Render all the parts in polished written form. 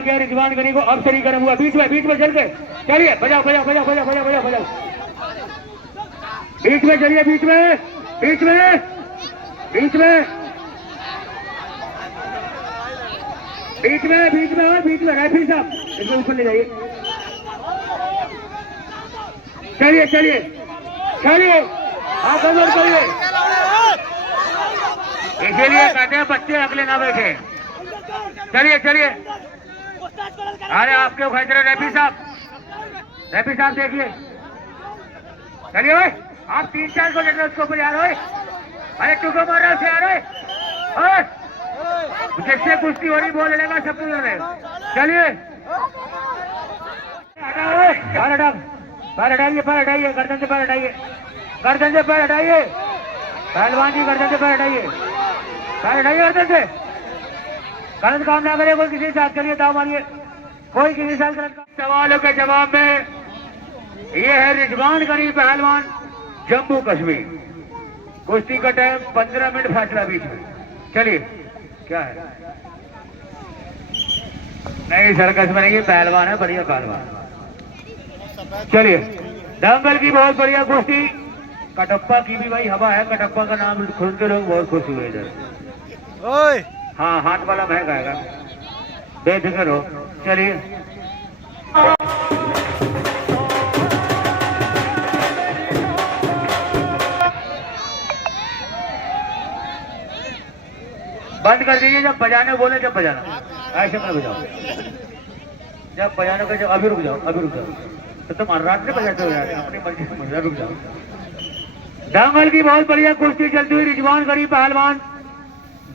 रिजवान गनी को अब शरीक गर्म हुआ बीच में चल के चलिए बजाओ बजाओ बजाओ बजाओ बजाओ बजाओ बजाओ बीच में चलिए बीच में बीच में बीच में बीच में बीच में और बीच में राइफल साहब इसमें ऊपर ले जाइए। चलिए चलिए चलिए आप अंदर करिए। इसीलिए कहते हैं बच्चे अगले ना बैठे। चलिए चलिए अरे आपके खैर रफी साहब देखिए। चलिए भाई आप 3-4 को लेकर उसको ऊपर यार हो। अरे टुको मार रहे यार हो जिससे कुश्ती हो रही बोल लेगा सब कुछ। चलिए पैर हटाइए गर्दन से पैर हटाइए पहलवान जी गर्दन से पैर हटाइए गर्दन से। गलत काम ना करे कोई किसी के साथ। चलिए दाव मारिए कोई किसी साथ गलत काम। सवालों के जवाब में ये है रिजवान गनी पहलवान जम्मू कश्मीर। कुश्ती का टाइम 15 मिनट फासला बीच में। चलिए क्या है नहीं सर्कस में नहीं पहलवान है बढ़िया पहलवान। चलिए दंगल की बहुत बढ़िया कुश्ती। कटप्पा की भी भाई हवा है। कटप्पा का नाम सुन के लोग बहुत खुश हुए इधर। हाँ हाथ वाला महंगा आएगा बेफिक्र हो। चलिए बंद कर दीजिए जब बजाने बोले जब बजाना ऐसे में बजाओ। जब बजाने को जब अभी रुक जाओ तो तुम रात में बजाते हो यार अपनी मर्जी से मजा। रुक जाओ। दंगल की बहुत बढ़िया कुश्ती चलती हुई रिजवान गनी पहलवान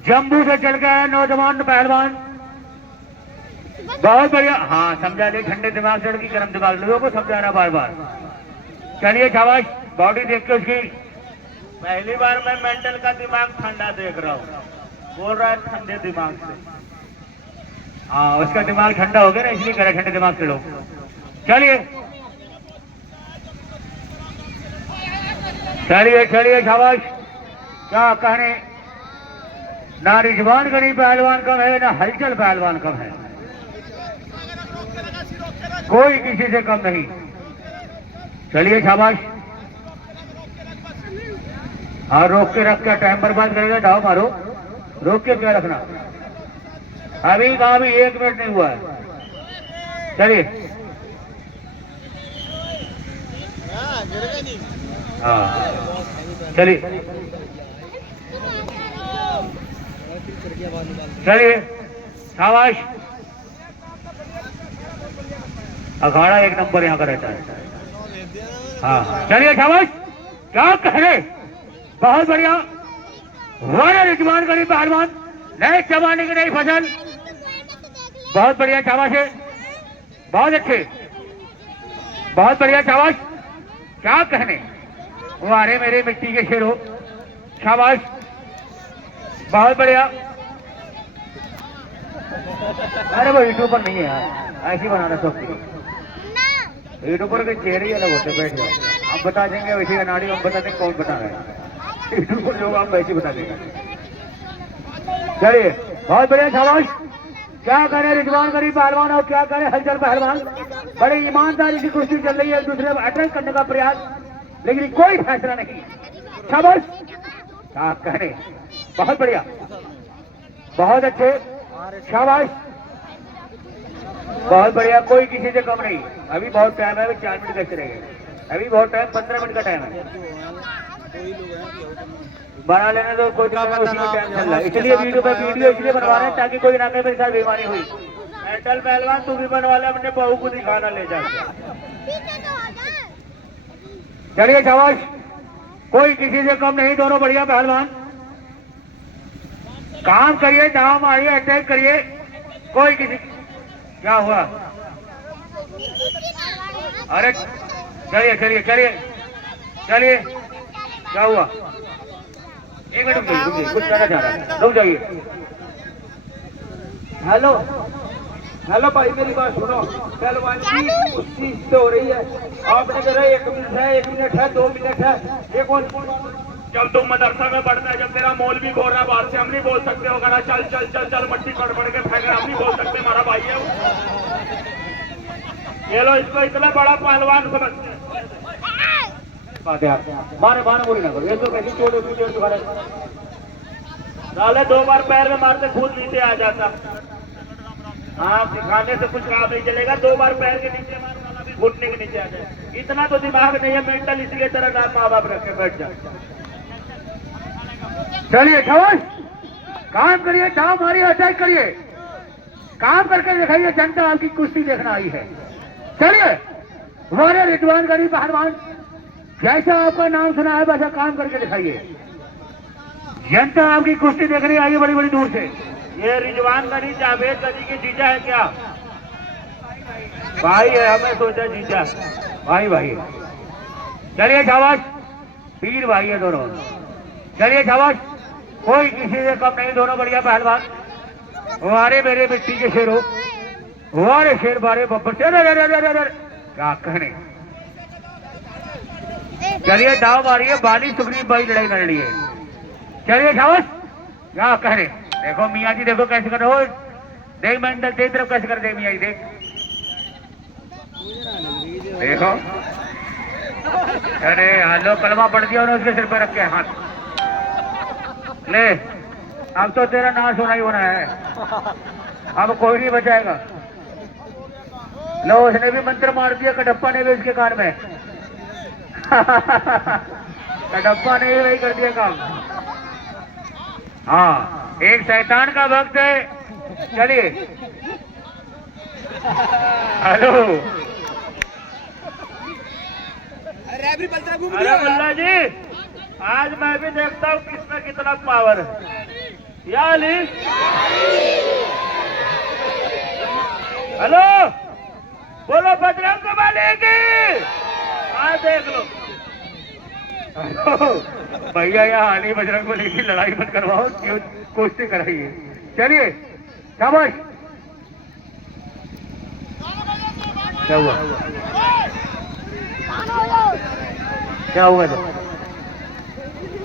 जम्मू से चल गया नौजवान पहलवान बहुत बढ़िया। हाँ समझा दे ठंडे दिमाग से लड़की गर्म दिमाग लोगों को समझाना बार बार। चलिए शाबाश बॉडी देख के उसकी। पहली बार मैं मेंटल का दिमाग ठंडा देख रहा हूँ। बोल रहा है ठंडे दिमाग से। हाँ उसका दिमाग ठंडा हो गया ना इसलिए कह रहा ठंडे दिमाग से लोग। चलिए चलिए चलिए शाबाश। क्या कहने ना रिजवान गनी पहलवान कम है ना हलचल पहलवान कम है। कोई किसी से कम नहीं। चलिए शाबाश। हाँ रोक के रख के टाइम बर्बाद करेगा दाव मारो। रोक के क्या रखना अभी कहा भी 1 मिनट नहीं हुआ है। चलिए हाँ चलिए चलिए शाबाश। अखाड़ा 1 नंबर यहाँ का रहता है। हाँ चलिए शाबाश। क्या कह रहे बहुत बढ़िया। वाला रिजवान गनी पहलवान नए जमाने की नई फसल बहुत बढ़िया शाबाश है। बहुत अच्छे बहुत बढ़िया शाबाश। क्या कहने वारे मेरे मिट्टी के शेर हो। शाबाश बहुत बढ़िया। अरे वो यूट्यूब पर नहीं है यार ऐसी बनाना सबकी। यूट्यूब पर के चेहरे ही अलग होते बैठ जाओ। हम बता देंगे वैसी अनाड़ी हम बता देंगे कौन बता रहा है। यूट्यूब पर जो हम वैसे बता देंगे। चलिए बहुत बढ़िया शाबाश। क्या करें रिजवान गनी पहलवान और क्या करें हलचल पहलवान। बड़ी ईमानदारी से कुश्ती चल रही है एक दूसरे को अटैक करने का प्रयास लेकिन कोई फैसला नहीं। शाबाश क्या करें बहुत बढ़िया बहुत अच्छे शाबाश बहुत बढ़िया। कोई किसी से कम नहीं। अभी बहुत टाइम है। अभी 4 मिनट कैसे रहेंगे। अभी बहुत टाइम 15 मिनट का टाइम है। बना लेने तो कोई टाइम चल रहा है इसलिए वीडियो इसलिए बनवा रहे हैं ताकि कोई ना कहे मेरे साथ बीमारी हुई। मेंटल पहलवान तू भी बनवा ले अपने बहू को दिखाना ले जाके। चलिए शाबाश। कोई किसी से कम नहीं। दोनों बढ़िया पहलवान। काम करिए दाव मारिए अटैक करिए। कोई किसी क्या हुआ। अरे चलिए चलिए चलिए चलिए क्या हुआ। 1 मिनट रुक जाइए कुछ कहना चाह रहा है। रुक जाइए। हेलो भाई मेरी बात सुनो। पहलवान की कुश्ती से हो रही है। आपने कह रहा 1 मिनट है 1 मिनट है 2 मिनट है। ये कौन जब तुम मदरसा में पढ़ता है, जब तेरा मौलवी बोल रहा है बाहर से, हम नहीं बोल सकते हो करा चल चल चल चल मट्टी पड़ के फेंक, हम नहीं बोल सकते, हमारा भाई है वो। ये लो, इसको इतना बड़ा पहलवान समझते हैं। मारे मारे बोली ना करो, ये तो कैसी चोट होती है तुम्हारे। साले 2 बार पैर में मारते खुद नीचे आ जाता। हाँ, सिखाने से कुछ काम नहीं चलेगा, 2 बार पैर के नीचे मार वाला भी घुटने के नीचे आ जाए। इतना तो दिमाग नहीं है, मेंटल इसलिए तरह ना माँ बाप रख के बैठ जाए। चलिए शाबाश, काम करिए, जाओ मारिए, अटैक करिए, काम करके दिखाइए, जनता आपकी कुश्ती देखना आई है। चलिए हमारे रिजवान गरीब पहलवान, जैसा आपका नाम सुना है वैसा काम करके दिखाइए, जनता आपकी कुश्ती देखने आई है बड़ी बड़ी दूर से। ये रिजवान गनी जावेद गनी के जीजा है क्या? भाई है, हमें सोचा जीजा भाई भाई। चलिए शाबाश, पीर भाई है दोनों। चलिए शाबाश, कोई किसी से कम नहीं, दोनों बढ़िया पहलवान। हमारे मेरे मिट्टी के शेर हो, हमारे शेर बारे बब्बर से क्या कहने। चलिए दाव मारिए, बाली सुग्रीव भाई लड़ाई लड़ रही है। चलिए शाबाश, क्या कहने। देखो मियाँ जी, देखो कैसे कर रहे हो, देख मंडल तेरी तरफ कैसे कर दे मियाँ जी, देख देखो। अरे लो, कलमा पड़ दिया उन्होंने उसके सिर पे रख के हाथ। ले, अब तो तेरा नाश होना ही होना है, अब कोई नहीं बचाएगा। लो, उसने भी मंत्र मार दिया, कटप्पा ने भी उसके कान में कटप्पा ने भी वही कर दिया काम। हाँ, एक शैतान का वक्त है। चलिए हेलो, अरे मुल्ला जी, आज मैं भी देखता हूँ किसमें कितना पावर है। या अली, हेलो, बोलो बजरंग बली की। आज देख लो भैया, यहाँ अली बजरंग बली की लड़ाई मत करवाओ, क्यों कुश्ती कराइए। चलिए शाबाश। क्या हुआ, क्या हुआ तो?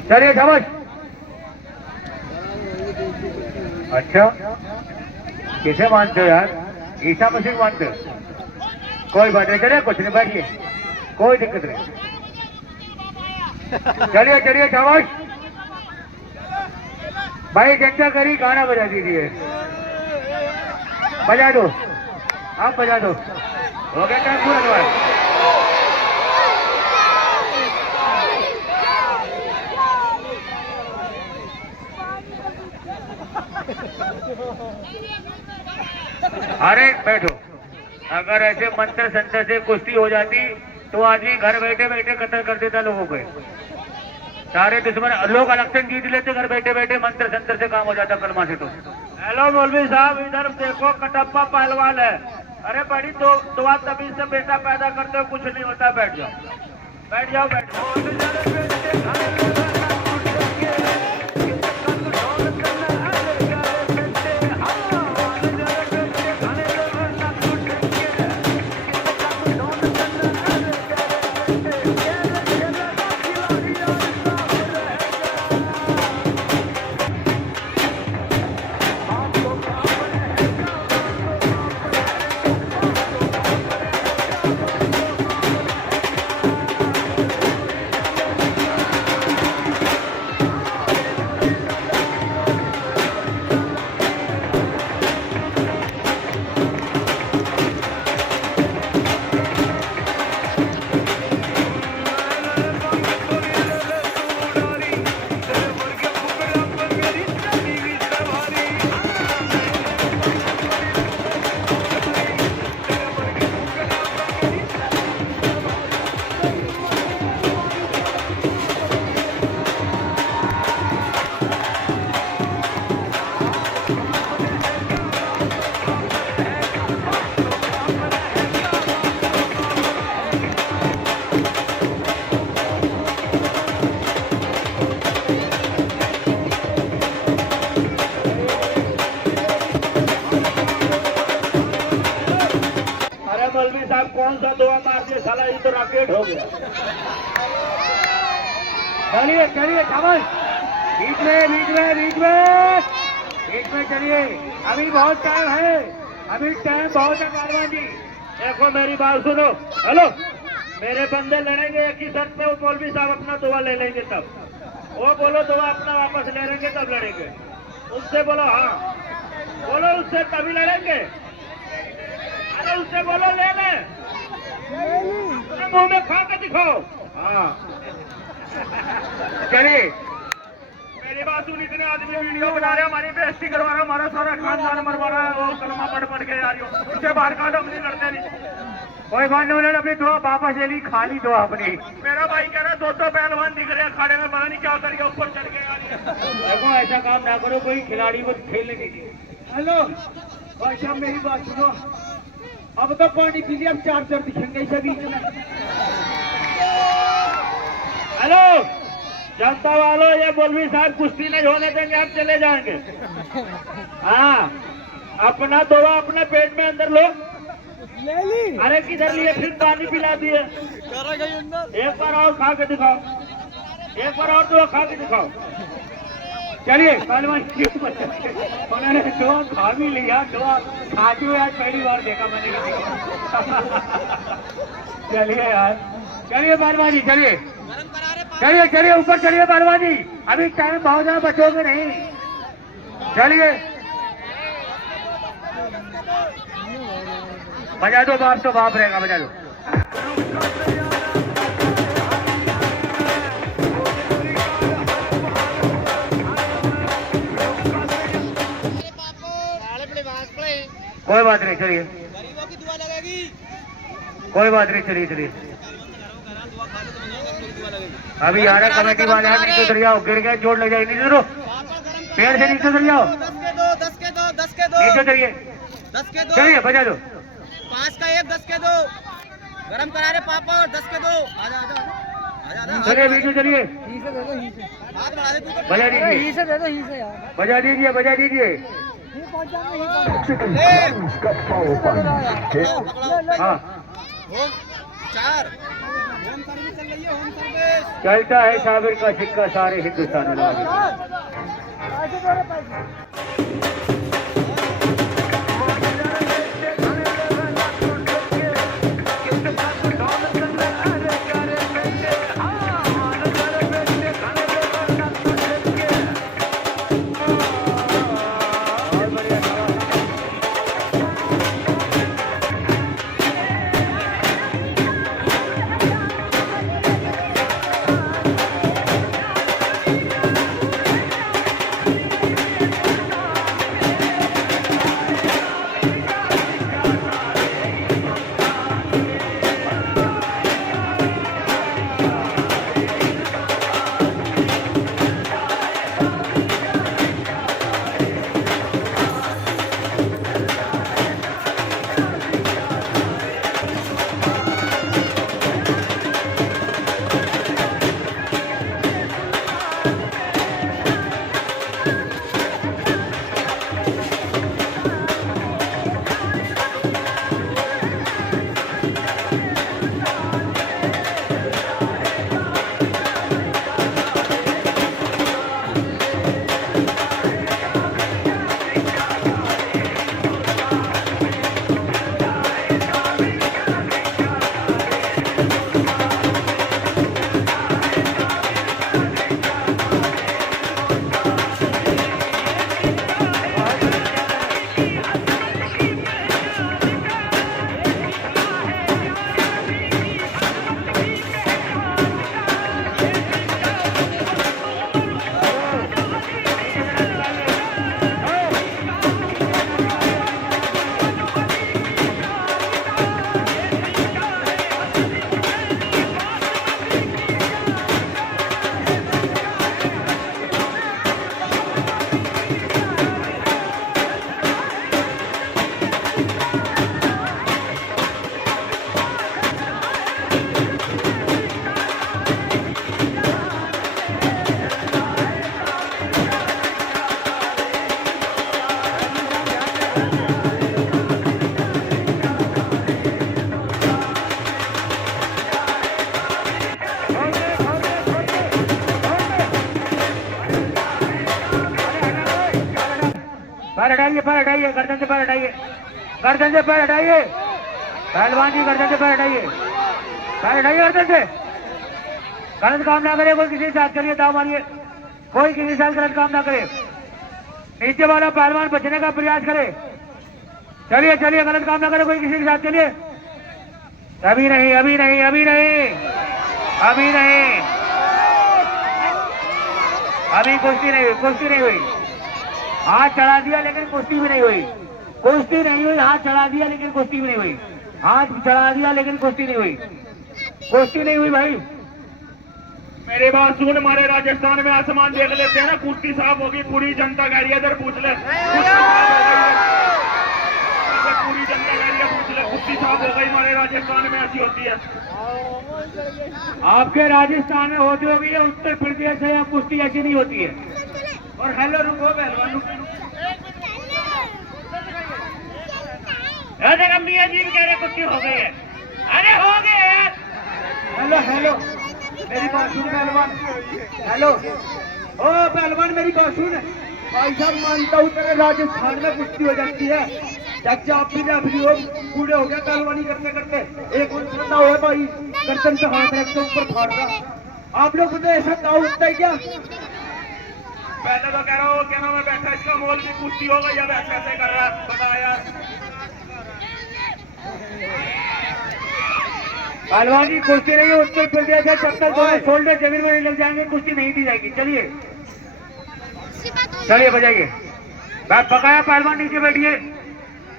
चलिए शाबाश। अच्छा, किसे मानते हो यार? ईसा मसीह मानते हो? कोई बात नहीं, चलिए कुछ नहीं, बैठिए, कोई दिक्कत नहीं। चलिए चलिए शाबाश भाई, जनता करी गाना बजा दीजिए, बजा दो, आप बजा दो, हो गया टाइम पूरा तुम्हारा। अरे बैठो, अगर ऐसे मंत्र संतर से कुश्ती हो जाती तो आदमी घर बैठे बैठे कत्ल कर देता लोगों को। सारे दुश्मन लोग इलेक्शन जीत लेते, घर बैठे बैठे मंत्र संतर से काम हो जाता कलमा से। तो हेलो मौलवी साहब, इधर देखो, कटप्पा पहलवान है। अरे बड़ी दुआ तभी से बेटा पैदा करते हो, कुछ नहीं होता। बैठ जाओ बैठ जाओ बैठ जाओ। मौलवी साहब कौन सा दुआ मार दिया साला, ये तो रॉकेट हो गया। चलिए चलिए शाबाश, बीच में बीच में बीच में बीच में चलिए, अभी बहुत टाइम है, अभी टाइम बहुत है पहलवान जी। देखो मेरी बात सुनो, हेलो, मेरे बंदे लड़ेंगे एक ही शर्त पे, वो मौलवी साहब अपना दुआ ले लेंगे तब, वो बोलो दुआ अपना वापस ले लेंगे तब लड़ेंगे, उससे बोलो हाँ, बोलो उससे तभी लड़ेंगे, अरे उससे बोलो ले ले, मुंह में खा के दिखाओ। हाँ चलिए मेरी बात सुन, इतने आदमी वीडियो बना रहे हैं, हमारी बेइज्जती करवा रहे हैं, हमारा सारा खानदान मरवा रहा है, वो कलमा पढ़ के आ रही हो, उससे बाहर काटो, हम नहीं लड़ते नहीं। कोई बात नहीं, उन्होंने अपनी दुआ वापस ले ली, खा ली दुआ अपनी। मेरा भाई कह रहा है दो पहलवान दिख रहे हैं खाड़े में, पता नहीं क्या करिए, ऊपर चढ़ के आ रही है। देखो ऐसा काम ना करो, कोई खिलाड़ी को खेलने दीजिए। हेलो भाई साहब, मेरी बात सुनो, अब तो पानी पी लिया, अब चार दिखेंगे इसे बीच में। हेलो जनता वालों, ये मौलवी साहब कुश्ती नहीं होने देंगे, आप चले जाएंगे। हाँ अपना दुआ अपने पेट में अंदर लो, ले ली, अरे किधर लिए, फिर पानी पिला दिए, एक बार और खा के दिखाओ, एक बार और दुआ खा के दिखाओ। चलिए पहलवान जी, उन्होंने दुआ खा भी लिया, दुआ खाते हुए आज पहली बार देखा मैंने चलिए यार, चलिए पहलवान जी, चलिए चलिए चलिए ऊपर चलिए पहलवान जी, अभी टाइम बहुत ज्यादा बचोगे नहीं। चलिए बजा दो बाप, तो बाप रहेगा, बजा दो। कोई बात नहीं, चलिए गरीबों की दुआ लगेगी। कोई बात नहीं, चलिए चलिए। अभी यार कमेटी वाले हैं, नीचे उतर जाओ, गिर गए चोट लग जाएगी, नीचे उतरो, पेड़ से नीचे उतर जाओ, 10 के 2, 10 के 2, 10 के 2, नीचे उतरिए, 10 के 2, चलिए बजा दो। 5 का 1, 10 के 2, गरम करा रहे पापड़, 10 के 2, आजा आजा आजा, चलिए बीच में चलिए, हाथ बढ़ा दे तू तो, बजा दीजिए, बजा दीजिए, बजा दीजिए। हाँ होम 4 होम सर्विस चल रही है, होम सर्विस। चलता है साबिर का सिक्का सारे हिंदुस्तान में। हटाइए, पैर हटाइए, गर्दन से पैर हटाइए, गर्दन से पैर हटाइए, पहलवान जी गर्दन से पैर हटाइए, पैर हटाइए गर्दन से। गलत काम ना करे कोई किसी के साथ, चलिए दाव मारिए, कोई किसी के साथ गलत काम ना करे, नीचे वाला पहलवान बचने का प्रयास करे। चलिए चलिए, गलत काम ना करे कोई किसी के साथ, चलिए। अभी नहीं, अभी नहीं, अभी नहीं, अभी नहीं, अभी कुश्ती नहीं हुई, कुश्ती नहीं हुई। हाथ चढ़ा दिया लेकिन कुश्ती भी नहीं हुई, कुश्ती नहीं हुई। हाथ चढ़ा दिया लेकिन कुश्ती भी नहीं हुई, हाथ चढ़ा दिया लेकिन कुश्ती नहीं हुई, कुश्ती नहीं हुई भाई। मेरी बात सुन, हमारे राजस्थान में आसमान देख लेते हैं ना, कुश्ती साफ होगी, पूरी जनता कह रही है, इधर पूछ ले, पूरी जनता कह रही है, पूछ ले, कुश्ती साफ हो गई हमारे राजस्थान में, ऐसी होती है। आपके राजस्थान में होती होगी, उत्तर प्रदेश है, कुश्ती ऐसी नहीं होती है। और हेलो रुको पहलवान, रुको मियाँ जी भी कह रहे कुश्ती हो गई है। अरे हो गई यार। हेलो हेलो, मेरी बात सुन पहलवान, हेलो ओ पहलवान मेरी बात सुन। भाई साहब मानता हूँ तेरे राजस्थान में कुश्ती हो जाती है, चाचा आप भी रेफरी हो, बूढ़े हो गया पहलवानी करते करते, एक उनका हो भाई गर्दन से हाथ रख के ऊपर फाड़ रहा। आप लोग को तो ऐसा दाव उठता है क्या? पहले तो कह रहा हूँ, क्या नाम है, बैठा इसका मोल की कुश्ती हो गई, अब ऐसे ऐसे कर रहा है, बता यार। पहलवान जी कुश्ती नहीं है, उत्तर प्रदेश है, जब तक दोनों शोल्डर जमीन में नहीं लग जाएंगे कुश्ती नहीं दी जाएगी। चलिए चलिए, बजाइए, बकाया पहलवान नीचे बैठिए,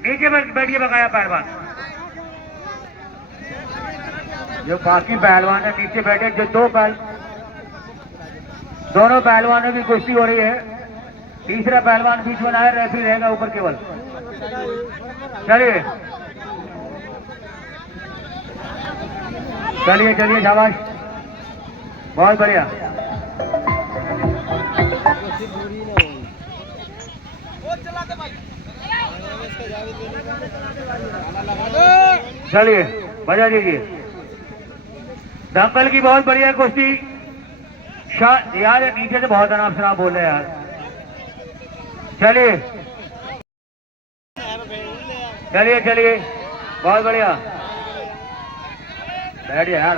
नीचे बैठिए बकाया पहलवान। जो बाकी पहलवान है नीचे बैठे, जो दोनों पहलवानों की कुश्ती हो रही है, तीसरा पहलवान बीच में ना है, रेफरी रहेगा ऊपर केवल। चलिए चलिए चलिए, शाबाश, बहुत बढ़िया। चलिए बजा दीजिए। दंगल की बहुत बढ़िया कुश्ती। यार नीचे से बहुत अनाप शनाप बोल रहे यार। चलिए चलिए चलिए, बहुत बढ़िया, बैठिए यार।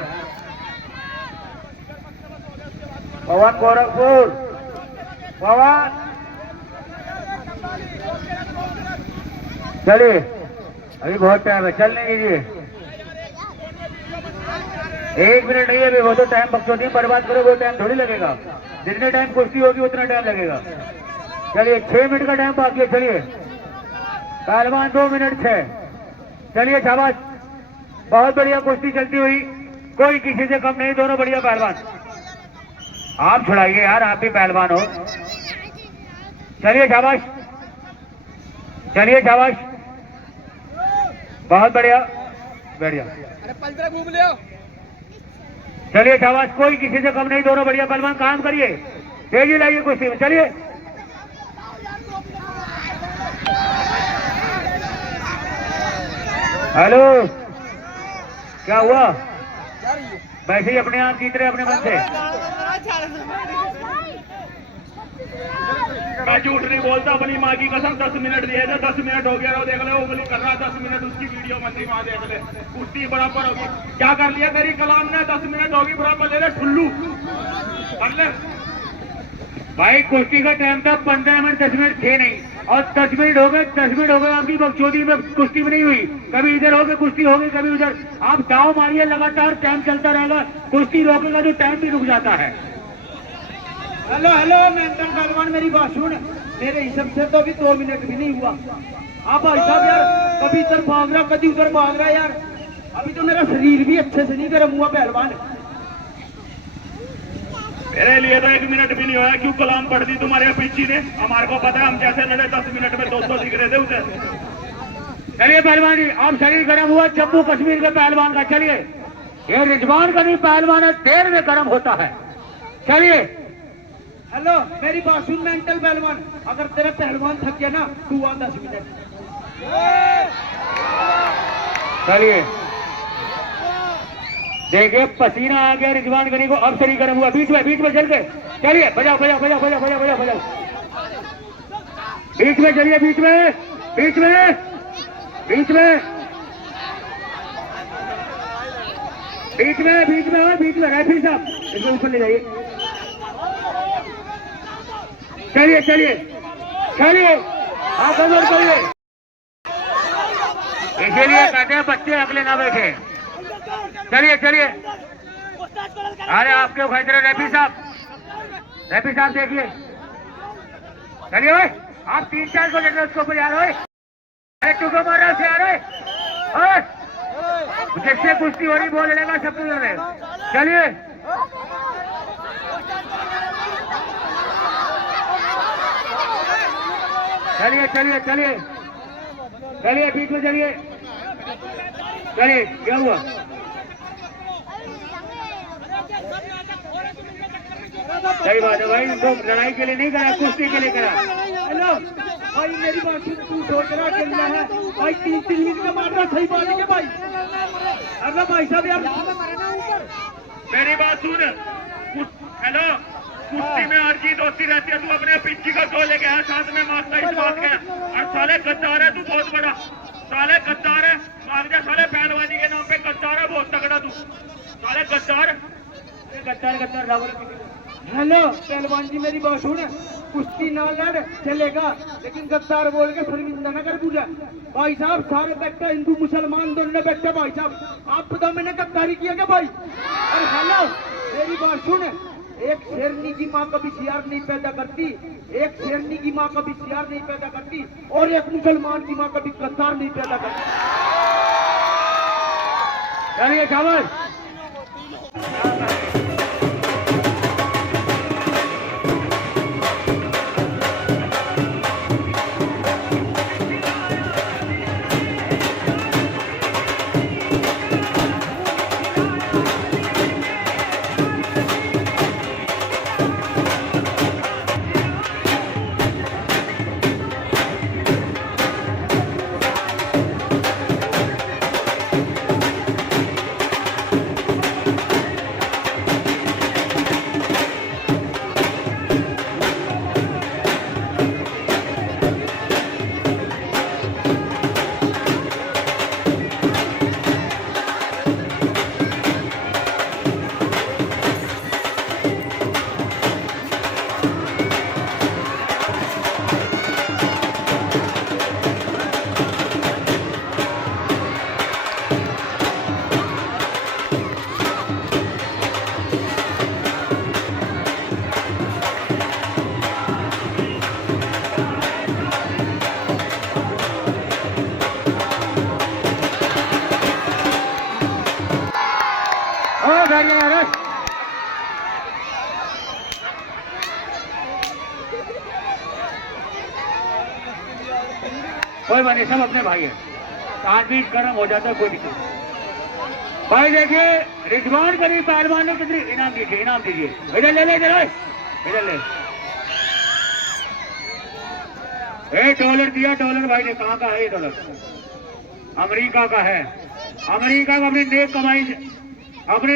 पवन गोरखपुर, पवन, चलिए, अभी बहुत टाइम है, चलने दीजिए। 1 मिनट नहीं है अभी, वो तो टाइम बकचोदी बर्बाद करो, वो टाइम थोड़ी लगेगा, जितने टाइम कुश्ती होगी उतना टाइम लगेगा। चलिए 6 मिनट का टाइम बाकी है, चलिए पहलवान 2 मिनट 6। चलिए शाबाश, बहुत बढ़िया कुश्ती चलती हुई, कोई किसी से कम नहीं, दोनों बढ़िया पहलवान। आप छुड़ाइए यार, आप भी पहलवान हो। चलिए शाबाश, चलिए शाबाश, बहुत बढ़िया, बढ़िया। चलिए शाबाश, कोई किसी से कम नहीं, दोनों बढ़िया पहलवान, काम करिए, तेजी लाइए कुश्ती में। चलिए हेलो, क्या हुआ? वैसे ही अपने आप जीत रहे अपने मन से। मैं झूठ नहीं बोलता, अपनी माँ की कसम, 10 मिनट दिए थे, 10 मिनट हो गया, वो देख ले, उंगली कर रहा, 10 मिनट उसकी वीडियो मंत्री माँ देख ले, कुश्ती बराबर होगी। क्या कर लिया तेरी कलाम ने? 10 मिनट होगी बराबर, ले ले ठुल्लू कर ले भाई। कुश्ती का टाइम था 15 मिनट, 10 मिनट थे नहीं, और 10 मिनट हो गए, 10 मिनट हो गए आपकी बकचोदी में, कुश्ती में नहीं हुई। कभी इधर हो गए कुश्ती होगी, कभी उधर। आप दाव मारिए लगातार, टाइम चलता रहेगा, कुश्ती रोकेगा तो टाइम भी रुक जाता है। हेलो हेलो, मेंटल पहलवान मेरी बात सुन, मेरे हिसाब से तो अभी 2 मिनट भी नहीं हुआ। आप भाई साहब यार, कभी इधर भाग रहा, कभी उधर भाग रहा यार, अभी तो मेरा शरीर भी अच्छे से नहीं गर्म हुआ पहलवान। मेरे लिए तो 1 मिनट भी नहीं हुआ, क्यों कलाम पढ़ दी तुम्हारे पीछे ने? हमारे को पता है, हम कैसे लड़े, 10 मिनट में 200 दिख रहे थे उसे। चलिए पहलवान जी, अब शरीर गर्म हुआ जम्मू कश्मीर के पहलवान का। चलिए, ये रिजवान का नहीं पहलवान है, देर में गर्म होता है। चलिए हेलो मेरी बात सुन मेंटल पहलवान, अगर तेरा पहलवान थक गया ना, तू आ 10 मिनट। चलिए देखिए, पसीना आ गया रिजवान गनी को, अब शरीर गर्म हुआ, बीच में चल के। चलिए बजाओ बजाओ बजाओ बजाओ बजाओ बजाओ बजाओ। बीच में चलिए, बीच में, बीच में, बीच में, बीच में, बीच में और बीच में। रेफरी साहब इसको ऊपर ले जाइए। चलिए चलिए चलिए, आप अंदर करिए। इसीलिए कहते हैं बच्चे अगले ना बैठे। चलिए चलिए, अरे आपके खेच रहे रेफरी साहब, रेफरी साहब देखिए। चलिए भाई, आप 3-4 को लेकर उसको ऊपर यार। अरे तू को मार रहा है यार, जिससे कुश्ती हो रही बोल लेगा सब कुछ रहेगा। चलिए चलिए चलिए चलिए चलिए, बीच में चलिए। चलिए, क्या हुआ? सही बात है भाई, इनको लड़ाई के लिए नहीं करा, कुश्ती के लिए करा। हेलो भाई, मेरी बात सुन, तू सोच रहा चलना है भाई, 3-3 मिनट का मारना सही बात है क्या भाई? अरे भाई साहब यार, मेरी बात सुन। हेलो, कुश्ती में हार जीत होती रहती है। तू अपने पिच्ची का दो लेके आया, साथ में मारता इस बात का। और साले गद्दार है तू, बहुत बड़ा साले गद्दार है। भाग जा साले, पहलवानी के नाम पे गद्दार है, बहुत तगड़ा तू साले गद्दार गद्दार गद्दार रावल। हेलो पहलवान जी, मेरी बात सुन, कुश्ती ना लड़ चलेगा, लेकिन गद्दार बोल के शर्मिंदा ना कर पूजा। भाई साहब सारे बैठे हिंदू मुसलमान दोनों बैठे। भाई साहब आप बताओ मैंने गद्दारी किया क्या भाई? और हेलो मेरी बात सुन, एक शेरनी की माँ कभी सियार नहीं पैदा करती, एक शेरनी की माँ कभी सियार नहीं पैदा करती, और एक मुसलमान की माँ कभी गद्दार नहीं पैदा करती। चलिए शाबाश। कोई बात नहीं, सब अपने भाई है। आज भी गर्म हो जाता है, कोई दिक्कत नहीं। भाई देखिए, रिजवान करीब पहलवान ने कितनी इनाम दीजिए, इनाम दीजिए। इधर ले ले, इधर इधर ले। $1 दिया, डॉलर भाई ने। कहाँ का है ये डॉलर? अमेरिका का है। अमेरिका को अपनी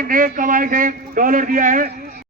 नेक कमाई से $1 दिया है।